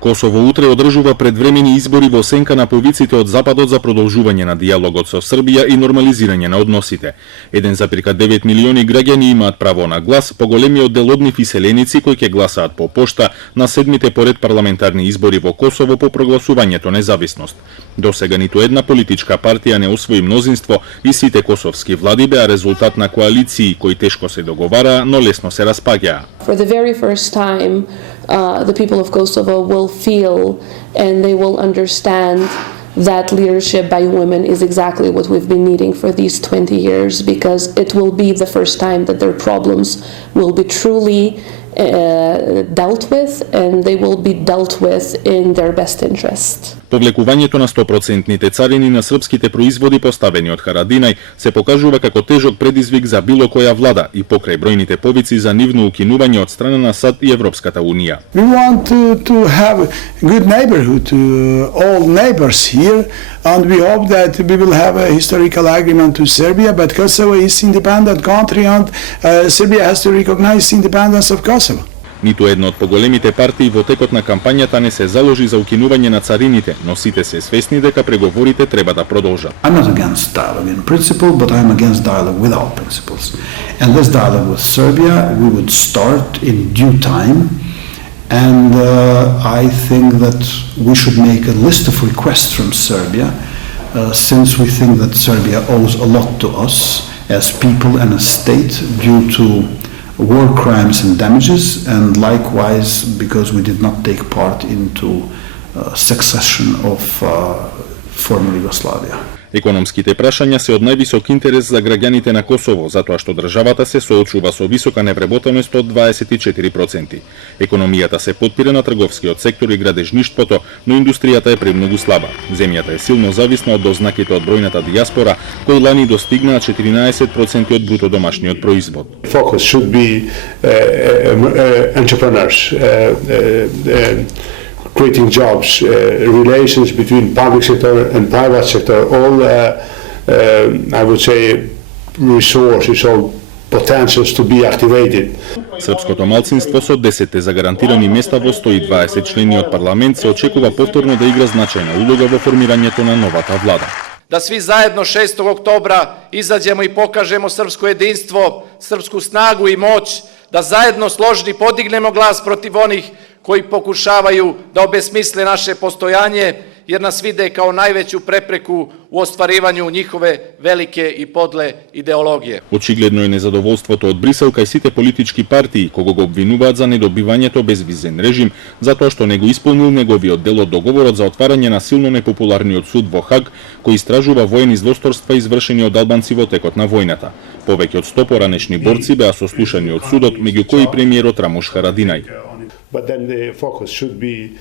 Косово утре одржува предвремени избори во сенка на повиците од Западот за продолжување на диалогот со Србија и нормализирање на односите. 1,9 милиони граѓани имаат право на глас, поголемиот дел од нив иселеници кои ќе гласаат по пошта на седмите поред парламентарни избори во Косово по прогласувањето независност. Досега ниту една политичка партија не освои мнозинство и сите косовски влади беа резултат на коалиции кои тешко се договараа, но лесно се распаѓаа. For the very first time, the people of Kosovo will feel and they will understand that leadership by women is exactly what we've been needing for these 20 years, because it will be the first time that their problems will be truly dealt with, and they will be dealt with in their best interest. Повлекувањето на 100% царини на српските производи поставени од Харадинај се покажува како тежок предизвик за било која влада и покрај бројните повици за нивно укинување од страна на САД и Европската унија. We want to have good neighborhood to all neighbors here, and we hope that we will have a historical agreement to Serbia, but Kosovo is independent country and Serbia has to recognize independence of Kosovo. Ниту една од поголемите партии во текот на кампањата не се заложи за укинување на царините, но сите се свесни дека преговорите треба да продолжат. I'm not against dialogue in principle, but I'm against dialogue without principles. And this dialogue with Serbia, we would start in due time, and I think that we should make a list of requests from Serbia, since we think that Serbia owes a lot to us as people and as state due to war crimes and damages, and likewise because we did not take part into succession of former Yugoslavia. Економските прашања се од највисок интерес за граѓаните на Косово, затоа што државата се соочува со висока невработеност од 24%. Економијата се потпира на трговскиот сектор и градежништвото, но индустријата е премногу слаба. Земјата е силно зависна од дознаките од бројната дијаспора, кои лани достигнаа 14% од бруто домашниот производ. Focus should be entrepreneurs, creating jobs, relations between public sector and private sector, all I would say resources, all potentials to be activated. Српското малцинство со 10 загарантирани места во 120 члениот парламент се очекува повторно да игра значајна улога во формирањето на новата влада. Da svi zajedno 6. oktobra izađemo i pokažemo srpsko jedinstvo, srpsku snagu i moć, da zajedno složni podignemo glas protiv onih koji pokušavaju da obesmisle naše postojanje, jer nas vide kao najveću prepreku u ostvarivanju njihove velike i podle ideologije. Очигледно е незадоволството од Брисел кај сите политички партии кога го обвинуваат за недобивањето безвизен режим, затоа што не го исполнил неговиот дел од договорот за отварање на силно непопуларниот суд во Хаг, кој истражува воени злосторства извршени од албанци во текот на војната. Повеќе од 100 поранешни борци беа сослушани од судот, меѓу кои премиерот Рамуш Харадинај. But then the focus should be